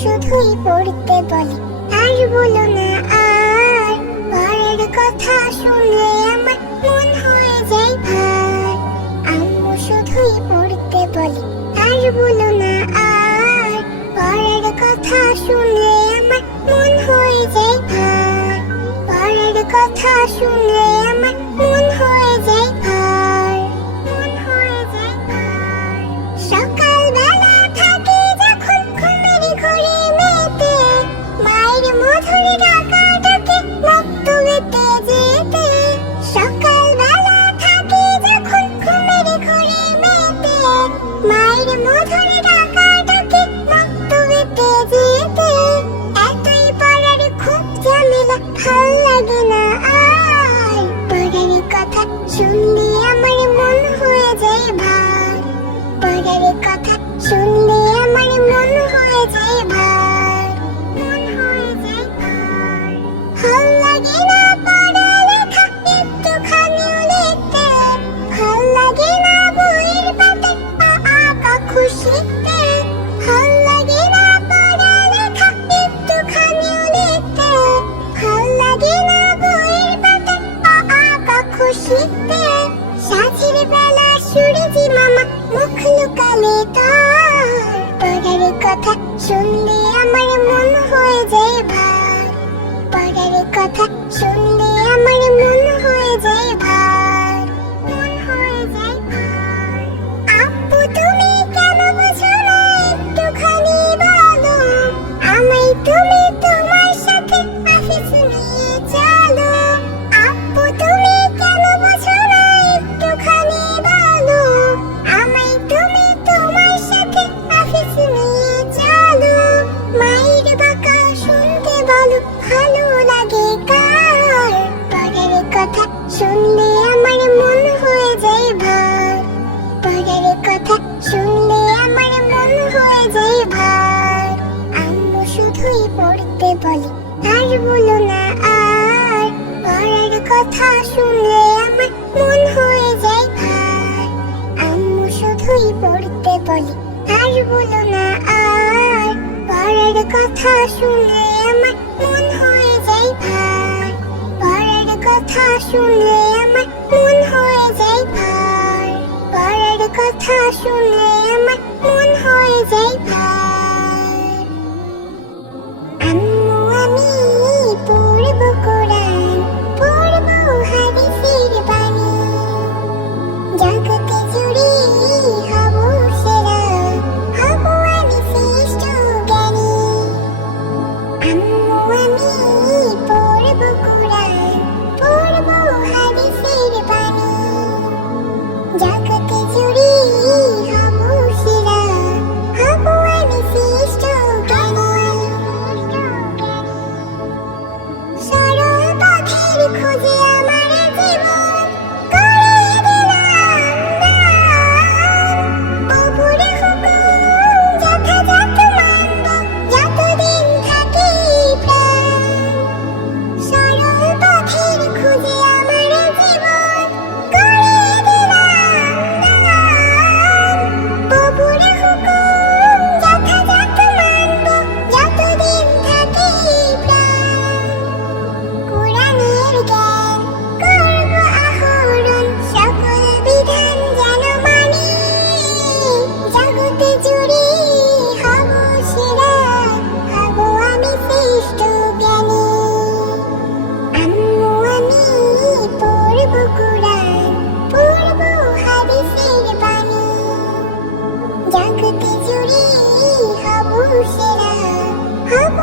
শুধুই পড়তে বলে আর বলো না আর, পরের কথা শুনলে আমার মন হয়ে যায় ভার। আম্মু শুধুই পড়তে বলে আর বলো না আর, পরের কথা শুনলে আমার মন হয়ে যায় ভার। পরের কথা শুনলে আমার মন হয়ে যায় ভার, মন হয়ে যায় ভার। সকালবেলা থাকি যখন ঘুমের ঘোরে মেতে, মায়ের মধুর ডাকাডাকি মক্তবেতে যেতে। সকালবেলা থাকি যখন ঘুমের ঘোরে মেতে, মায়ের মধুর ডাকাডাকি মক্তবেতে যেতে। এতই পড়ার খুব ঝামেলা, ভাল লাগে না আর, পড়ার কথা শুনলে আমার মন হয়ে যায় ভার। পড়ার কথা শুনলে আমার মন হয়ে যায় ভার, মন হয়ে যায় ভার। ভাল লাগে না পড়ালেখা একটুখানিও লিখতে, ভাল লাগে না বইয়ের পাতায় আঁকা খুশিতে। ভাল লাগে না পড়ালেখা একটুখানিও লিখতে, ভাল লাগে না বইয়ের পাতায় আঁকা খুশিতে। সাঁঝের বেলা সূরজি মামা মুখ লুকালে তার, পড়ার কথা শুনলে আমার মন হয়ে যায় ভার। পড়ার কথা শুনলে আমার মন হয়ে যায় ভার, মন হয়ে যায় ভার। আব্বু তুমি কেন বোঝো না একটুখানি বলো, আমায় তুমি তোমার সাথে অফিস নিয়ে চলো। আব্বু তুমি কেন বোঝো না একটুখানি বলো, আমায় তুমি তোমার সাথে অফিস নিয়ে চলো। মায়ের বকা শুনতে বলো ভালো লাগে কার, পড়ার কথা শুনলে আমার মন হয়ে যায় ভার। পড়ার কথা শুনলে আমার মন হয়ে যায় ভার। আম্মু শুধুই পড়তে বলে আর বলো না আর, পড়ার কথা শুনলে আমার মন হয়ে যায় ভার। আম্মু শুধুই পড়তে বলে আর বলো না আর, পড়ার কথা শুনলে আমার মন হয়ে যায় ভার। পড়ার কথা শুনলে আমার মন হয়ে যায় ভার। পড়ার কথা শুনলে আমার মন হয়ে যায় ভার। আম্মু আমি পড়ব কোরআন, পড়ব হাদিসের বাণী, জগতে জুড়ে হব সেরা, হব আমি শ্রেষ্ঠ জ্ঞানী। আম্মু আমি পড়ব কোরআন, পড়ব হাদিসের বাণী, জগতে জুড়ে হব সেরা, হব আমি শ্রেষ্ঠ জ্ঞানী। সরল পথের খোঁজে আমার জীবন করে দিলাম দান। প্রভুর হুকুম যথাযথ মানব যতদিন থাকি প্রাণ। সরল পথের খোঁজে আমার জীবন করে দিলাম দান। প্রভুর হুকুম যথাযথ মানব যতদিন থাকি প্রাণ। কোরআনের জ্ঞান করব আহরণ, সকল বিধান যেন মানি, জগতে জুড়ে হব সেরা, হব আমি শ্রেষ্ঠ জ্ঞানী। আম্মু আমি পড়ব কোরআন, পড়ব হাদিসের বাণী, জগতে জুড়ে হব সেরা, হব